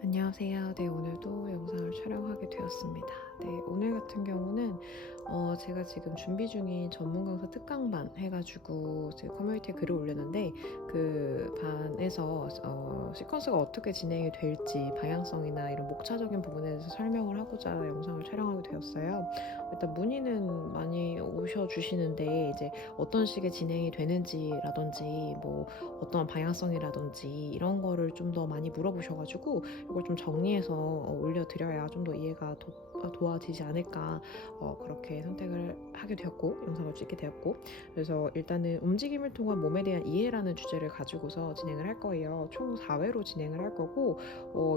안녕하세요. 네, 오늘도 영상을 촬영하게 되었습니다. 네, 오늘 같은 경우는 제가 지금 준비 중인 전문 강사 특강반 해가지고 제 커뮤니티에 글을 올렸는데 그 반에서 시퀀스가 어떻게 진행이 될지 방향성이나 이런 목차적인 부분에 대해서 설명을 하고자 영상을 촬영하게 되었어요. 일단 문의는 많이 오셔주시는데 이제 어떤 식의 진행이 되는지라든지 뭐 어떤 방향성이라든지 이런 거를 좀 더 많이 물어보셔가지고 이걸 좀 정리해서 올려드려야 좀 더 이해가 도와지지 않을까, 그렇게 선택을 하게 되었고 영상을 찍게 되었고, 그래서 일단은 움직임을 통한 몸에 대한 이해라는 주제를 가지고서 진행을 할 거예요. 총 4회로 진행을 할 거고,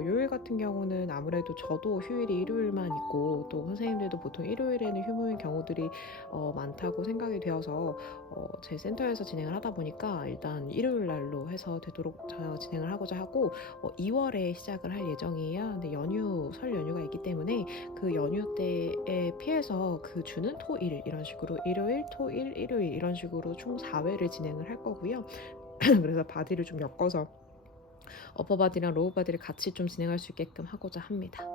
요일 같은 경우는 아무래도 저도 휴일이 일요일만 있고 또 선생님들도 보통 일요일에는 휴무인 경우들이 많다고 생각이 되어서 제 센터에서 진행을 하다 보니까 일단 일요일 날로 해서 되도록 진행을 하고자 하고, 2월에 시작을 할 예정이에요. 근데 설 연휴가 있기 때문에 그 연휴 때에 피해서 그 주는 토일 이런 식으로 일요일, 토일, 일요일 이런 식으로 총 4회를 진행을 할 거고요. 그래서 바디를 좀 엮어서 어퍼바디랑 로우바디를 같이 좀 진행할 수 있게끔 하고자 합니다.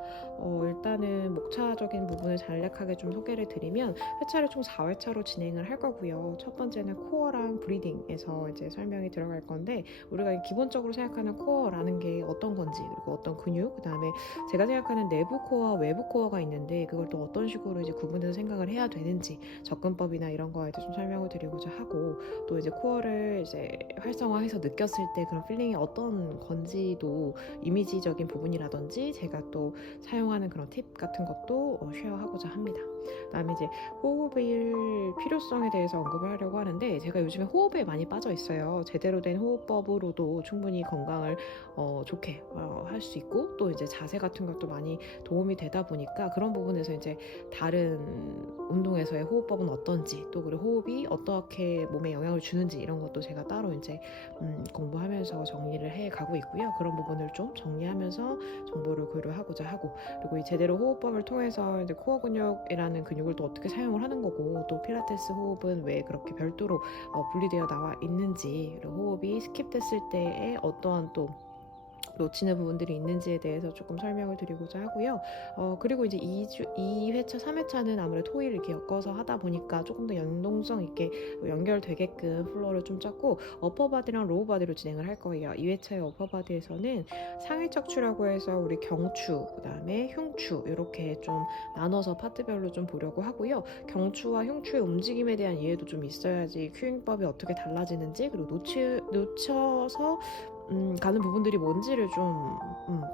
일단은 목차적인 부분을 간략하게 좀 소개를 드리면 회차를 총 4회차로 진행을 할 거고요. 첫 번째는 코어랑 브리딩에서 이제 설명이 들어갈 건데, 우리가 기본적으로 생각하는 코어라는 게 어떤 건지, 그리고 어떤 근육, 그 다음에 제가 생각하는 내부 코어와 외부 코어가 있는데 그걸 또 어떤 식으로 이제 구분해서 생각을 해야 되는지 접근법이나 이런 거에 대해서 좀 설명을 드리고자 하고, 또 이제 코어를 이제 활성화해서 느꼈을 때 그런 필링이 어떤 건지도 이미지적인 부분이라든지 제가 또 사용하는 그런 팁 같은 것도 쉐어하고자 합니다. 그다음에 이제 호흡의 필요성에 대해서 언급을 하려고 하는데, 제가 요즘에 호흡에 많이 빠져 있어요. 제대로 된 호흡법으로도 충분히 건강을 좋게 할 수 있고, 또 이제 자세 같은 것도 많이 도움이 되다 보니까 그런 부분에서 이제 다른 운동에서의 호흡법은 어떤지, 또 그리고 호흡이 어떻게 몸에 영향을 주는지 이런 것도 제가 따로 이제 공부하면서 정리를 해 가고 있고요. 그런 부분을 좀 정리하면서 정보를 교류하고자 하고, 그리고 이 제대로 호흡법을 통해서 이제 코어 근육이라는 근육을 또 어떻게 사용을 하는 거고, 또 필라테스 호흡은 왜 그렇게 별도로 분리되어 나와 있는지, 그리고 호흡이 스킵됐을 때에 어떠한 또 놓치는 부분들이 있는지에 대해서 조금 설명을 드리고자 하고요. 그리고 이제 2회차, 3회차는 아무래도 토일 이렇게 엮어서 하다 보니까 조금 더 연동성 있게 연결되게끔 플로어를 좀 짰고, 어퍼바디랑 로우바디로 진행을 할 거예요. 2회차의 어퍼바디에서는 상위 척추라고 해서 우리 경추, 그 다음에 흉추 이렇게 좀 나눠서 파트별로 좀 보려고 하고요. 경추와 흉추의 움직임에 대한 이해도 좀 있어야지 큐잉법이 어떻게 달라지는지, 그리고 놓쳐서 가는 부분들이 뭔지를 좀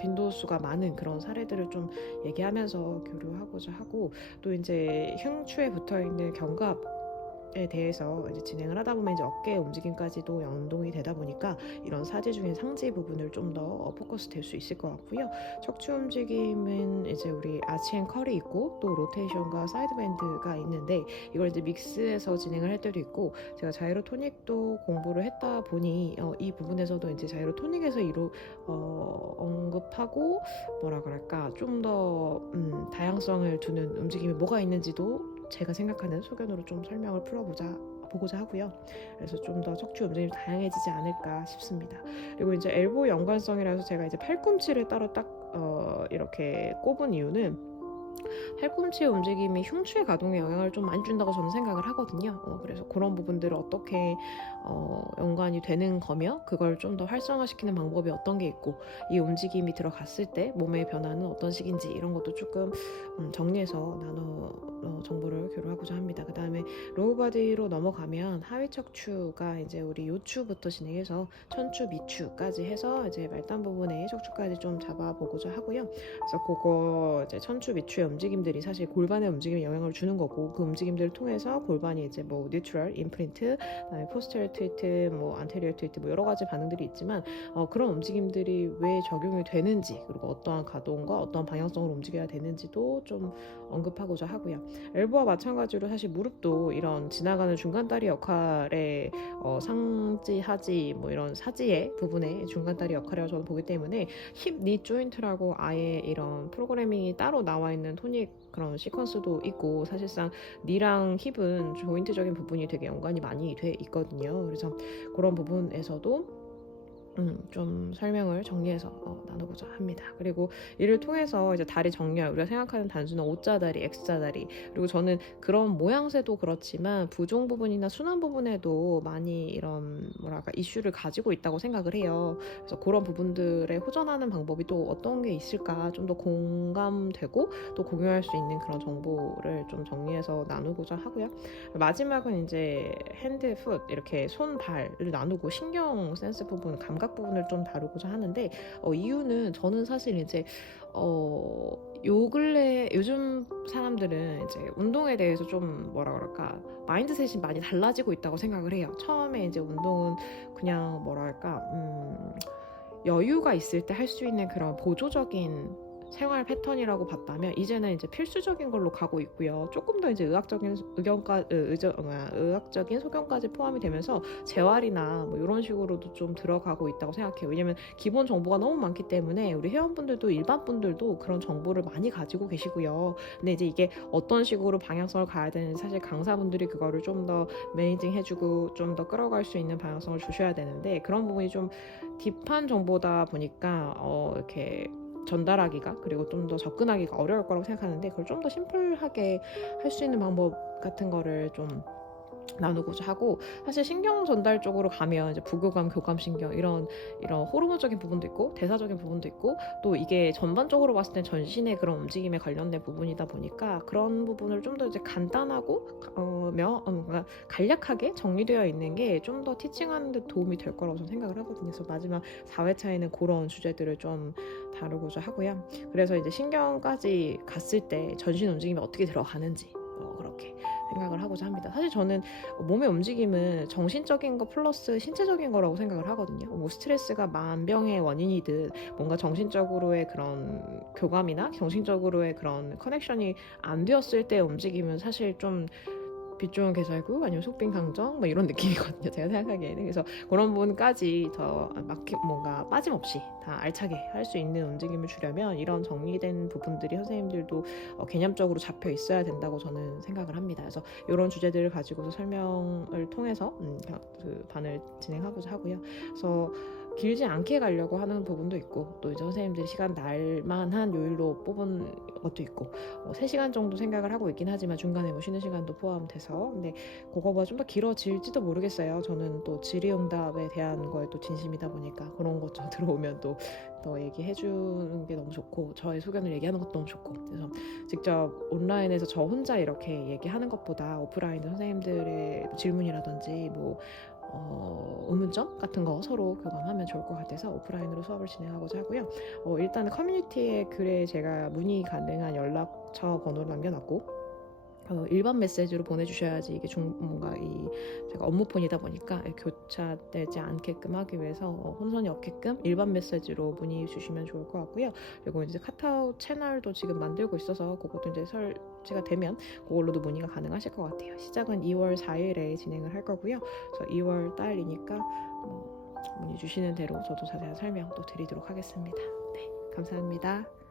빈도수가 많은 그런 사례들을 좀 얘기하면서 교류하고자 하고, 또 이제 흉추에 붙어있는 견갑 에 대해서 이제 진행을 하다 보면 이제 어깨 움직임까지도 연동이 되다 보니까 이런 사지 중에 상지 부분을 좀 더 포커스 될 수 있을 것 같고요. 척추 움직임은 이제 우리 아치 앤 컬이 있고 또 로테이션과 사이드 밴드가 있는데, 이걸 이제 믹스해서 진행을 할 때도 있고, 제가 자이로 토닉도 공부를 했다 보니 이 부분에서도 이제 자이로 토닉에서 언급하고 뭐라 그럴까, 좀 더 다양성을 두는 움직임이 뭐가 있는지도 제가 생각하는 소견으로 좀 설명을 보고자 하고요. 그래서 좀 더 척추 움직임이 다양해지지 않을까 싶습니다. 그리고 이제 엘보 연관성이라서 제가 이제 팔꿈치를 따로 딱 이렇게 꼽은 이유는, 팔꿈치의 움직임이 흉추의 가동에 영향을 좀 많이 준다고 저는 생각을 하거든요. 그래서 그런 부분들을 어떻게 연관이 되는 거며, 그걸 좀 더 활성화시키는 방법이 어떤 게 있고, 이 움직임이 들어갔을 때 몸의 변화는 어떤 식인지 이런 것도 조금 정리해서 정보를 교류하고자 합니다. 그 다음에 로우바디로 넘어가면 하위 척추가 이제 우리 요추부터 진행해서 천추, 미추까지 해서 이제 말단 부분의 척추까지 좀 잡아보고자 하고요. 그래서 그거 이제 천추, 미추의 움직임들이 사실 골반의 움직임에 영향을 주는 거고, 그 움직임들을 통해서 골반이 이제 뭐 뉴트럴, 임프린트, 그다음에 포스테리어 트위트, 뭐 안테리어 트위트, 뭐 여러 가지 반응들이 있지만 그런 움직임들이 왜 적용이 되는지, 그리고 어떠한 가동과 어떠한 방향성으로 움직여야 되는지도 좀 언급하고자 하고요. 엘보와 마찬가지로 사실 무릎도 이런 지나가는 중간다리 역할에 상지하지 뭐 이런 사지의 부분에 중간다리 역할이라고 저는 보기 때문에, 힙 니 조인트라고 아예 이런 프로그래밍이 따로 나와 있는 토닉 그런 시퀀스도 있고, 사실상 니랑 힙은 조인트적인 부분이 되게 연관이 많이 돼 있거든요. 그래서 그런 부분에서도 좀 설명을 정리해서 나누고자 합니다. 그리고 이를 통해서 이제 다리 정렬, 우리가 생각하는 단순한 O자다리, X자다리, 그리고 저는 그런 모양새도 그렇지만 부종 부분이나 순환 부분에도 많이 이런 뭐랄까 이슈를 가지고 있다고 생각을 해요. 그래서 그런 부분들에 호전하는 방법이 또 어떤 게 있을까 좀 더 공감되고 또 공유할 수 있는 그런 정보를 좀 정리해서 나누고자 하고요. 마지막은 이제 핸드, 풋 이렇게 손, 발을 나누고 신경 센스 부분, 감각 부분을 좀 다루고자 하는데 이유는 저는 사실 이제 요 근래 요즘 사람들은 이제 운동에 대해서 좀 뭐라 그럴까 마인드셋이 많이 달라지고 있다고 생각을 해요. 처음에 이제 운동은 그냥 뭐랄까 여유가 있을 때 할 수 있는 그런 보조적인 생활 패턴이라고 봤다면 이제는 이제 필수적인 걸로 가고 있고요. 조금 더 이제 의학적인 소견까지 포함이 되면서 재활이나 뭐 이런 식으로도 좀 들어가고 있다고 생각해요. 왜냐면 기본 정보가 너무 많기 때문에 우리 회원분들도 일반 분들도 그런 정보를 많이 가지고 계시고요. 근데 이제 이게 어떤 식으로 방향성을 가야 되는지 사실 강사분들이 그거를 좀 더 매니징 해주고 좀 더 끌어갈 수 있는 방향성을 주셔야 되는데 그런 부분이 좀 딥한 정보다 보니까 이렇게 전달하기가 그리고 좀 더 접근하기가 어려울 거라고 생각하는데 그걸 좀 더 심플하게 할 수 있는 방법 같은 거를 좀 나누고자 하고 사실 신경 전달 쪽으로 가면 이제 부교감, 교감신경 이런 호르몬적인 부분도 있고 대사적인 부분도 있고 또 이게 전반적으로 봤을 땐 전신의 그런 움직임에 관련된 부분이다 보니까 그런 부분을 좀 더 이제 간단하고 간략하게 정리되어 있는 게 좀 더 티칭하는 데 도움이 될 거라고 저는 생각을 하거든요. 그래서 마지막 4회차에는 그런 주제들을 좀 다루고자 하고요. 그래서 이제 신경까지 갔을 때 전신 움직임이 어떻게 들어가는지 그렇게 생각을 하고자 합니다. 사실 저는 몸의 움직임은 정신적인 거 플러스 신체적인 거라고 생각을 하거든요. 뭐 스트레스가 만병의 원인이듯 뭔가 정신적으로의 그런 교감이나 정신적으로의 그런 커넥션이 안 되었을 때 움직임은 사실 좀 빛 좋은 개살구 아니면 속빈 강정 뭐 이런 느낌이거든요. 제가 생각하기에는. 그래서 그런 부분까지 더 뭔가 빠짐없이 다 알차게 할 수 있는 움직임을 주려면 이런 정리된 부분들이 선생님들도 개념적으로 잡혀 있어야 된다고 저는 생각을 합니다. 그래서 이런 주제들을 가지고서 설명을 통해서 그 반을 진행하고자 하고요. 그래서 길지 않게 가려고 하는 부분도 있고 또 이제 선생님들이 시간 날만한 요일로 뽑은 것도 있고 3시간 정도 생각을 하고 있긴 하지만 중간에 뭐 쉬는 시간도 포함돼서 근데 그거보다 좀 더 길어질지도 모르겠어요. 저는 또 질의응답에 대한 거에 또 진심이다 보니까 그런 것 좀 들어오면 또 얘기해 주는 게 너무 좋고 저의 소견을 얘기하는 것도 너무 좋고 그래서 직접 온라인에서 저 혼자 이렇게 얘기하는 것보다 오프라인 선생님들의 질문이라든지 뭐 의문점 같은 거 서로 교감하면 좋을 것 같아서 오프라인으로 수업을 진행하고자 하고요. 일단 커뮤니티에 글에 제가 문의 가능한 연락처 번호를 남겨놨고 일반 메시지로 보내주셔야지 이게 뭔가 제가 업무폰이다 보니까 교차되지 않게끔 하기 위해서 혼선이 없게끔 일반 메시지로 문의 주시면 좋을 것 같고요. 그리고 이제 카카오 채널도 지금 만들고 있어서 그것도 이제 설치가 되면 그걸로도 문의가 가능하실 것 같아요. 시작은 2월 4일에 진행을 할 거고요. 그래서 2월 달이니까 문의 주시는 대로 저도 자세한 설명 또 드리도록 하겠습니다. 네, 감사합니다.